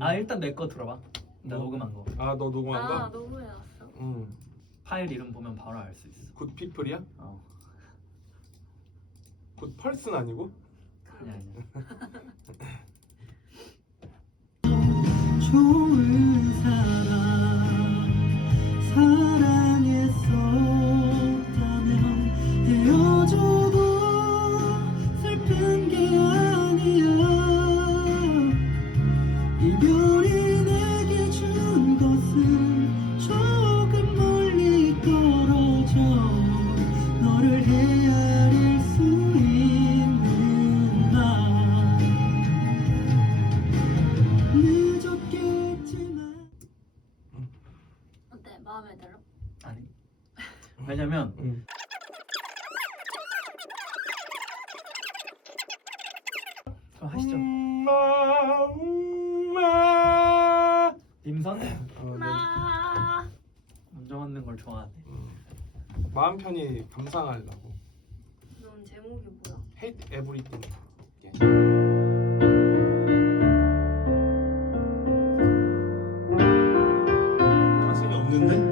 아 일단 내 거 들어봐. 나 뭐? 녹음한 거. 아 너 녹음한 아 거? 녹음해놨어. 응. 파일 이름 보면 바로 알 수 있어. 굿피플이야? 어. 굿펄슨 아니고? 아니 아니야. 좋은 사람 마음에 들어? 아니. 왜냐면 응. 하시죠. 엄마 엄마 네. 나 먼저 맞는 걸 좋아하네. 마음 편히 감상하려고 넌 제목이 뭐야? Hate Everything 가슴이 없는데?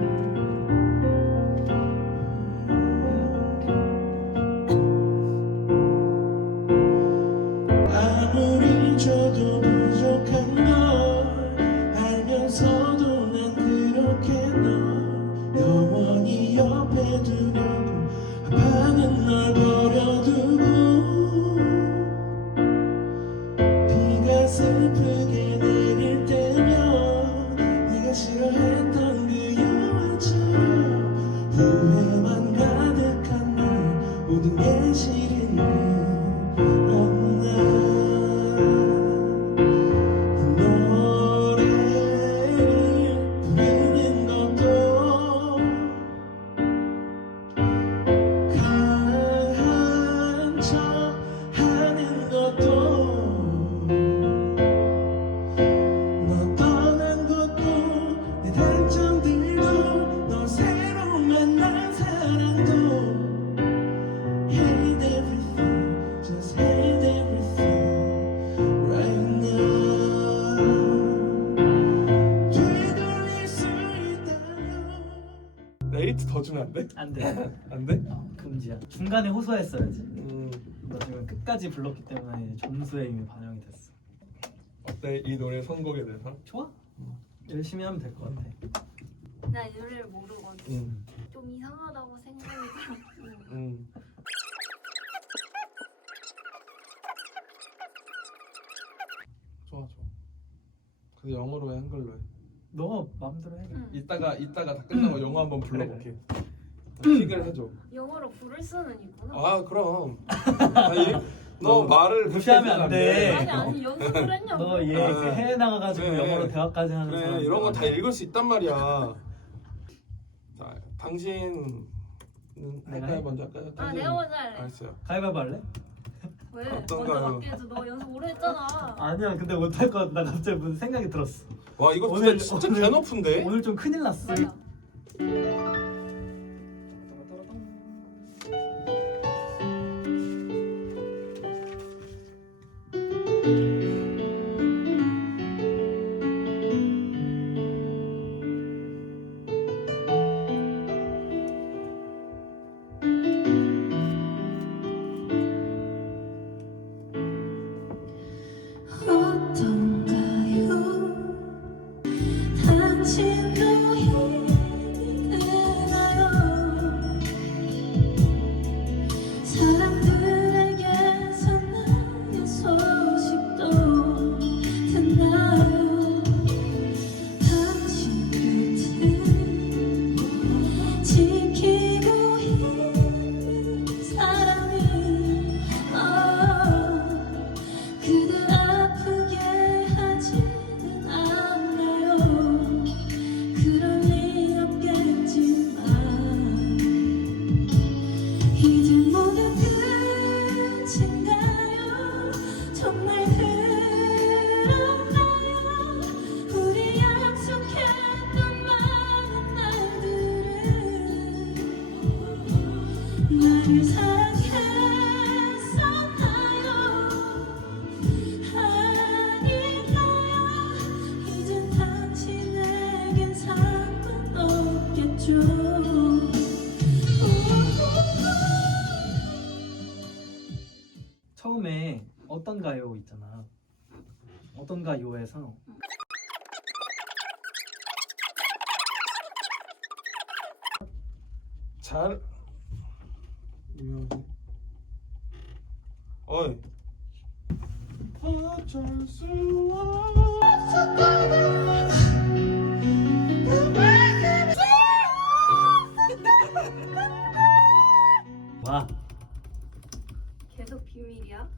영 안 돼? 안 돼. 안 돼? 어, 금지야. 중간에 호소했어야지. 음, 너 지금 끝까지 불렀기 때문에 이제 점수에 이미 반영이 됐어. 어때 이 노래 선곡에 대해서? 좋아? 열심히 하면 될 것 같아. 나 이 노래를 모르거든. 음, 좀 이상하다고 생각이 들어. 응. 음. 좋아 좋아. 그래서 영어로 해 한글로 해. 너 마음대로 해. 응. 이따가 이따가 다 끝나고 영어 한번 불러볼게. 픽을 해줘. 영어로 부를 수는 있구나. 아 그럼. 아니, 너너 말을 무시하면 안 돼. 아니 아니 연습을 했냐고. 너얘 아, 그 해외 나가가지고 그래. 영어로 대화까지 하는 그래 사람. 이런 거 다 읽을 수 있단 말이야. 자 당신 내가 할까요 해? 먼저 할까요? 아 당신- 내가 먼저 할래. 알았어요. 가위바위보 할래? 왜? 어떤가요? 먼저 맡게 해줘. 너 연습 오래 했잖아. 아니야 근데 못할 것 같아. 나 갑자기 무슨 생각이 들었어. 와 이거 오늘- 진짜 진짜 오늘- 개 높은데. 오늘 좀 큰일 났어. 맞아. 처음에 어떤 가요 있잖아. 어떤 가요에서? 잘 유명하지. 어이. 어쩔 수와 계속 비밀이야?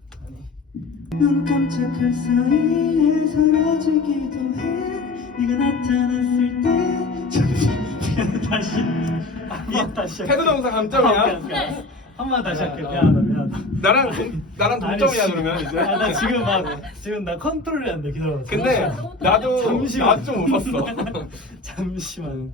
눈 깜짝할 사이에 사라지기도 해 네가 나타났을 때 잠시 다시 한번 다시 패드 동사 아, 감점이야. 한번 다시 할게. 미안하다 미안하다. 나랑 동, 나랑 동점이야 아니, 그러면 이제. 아, 나 지금 막 지금 나 컨트롤이 안 돼. 기다려. 근데 나도 잠시만. 나도 좀 웃었어. 잠시만.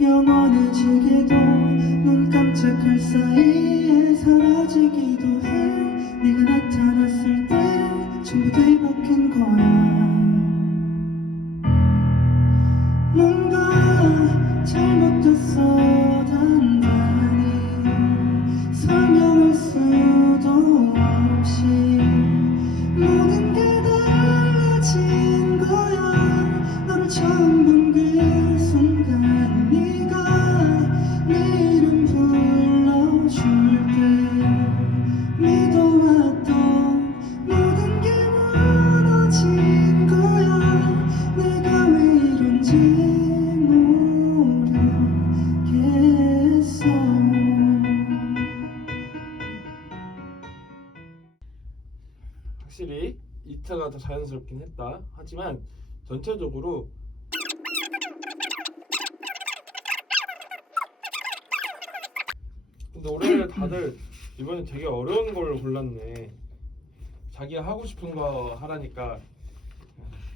영원해지기도 눈 깜짝할 사이 이타가 더 자연스럽긴 했다. 하지만 전체적으로 근데 올해 다들 이번에 되게 어려운 걸 골랐네. 자기가 하고 싶은 거 하라니까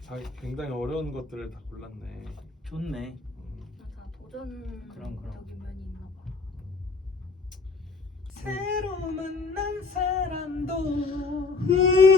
자기 굉장히 어려운 것들을 다 골랐네. 좋네. 그럼, 그럼. 면이 있나 봐. 새로 만난 사람도 음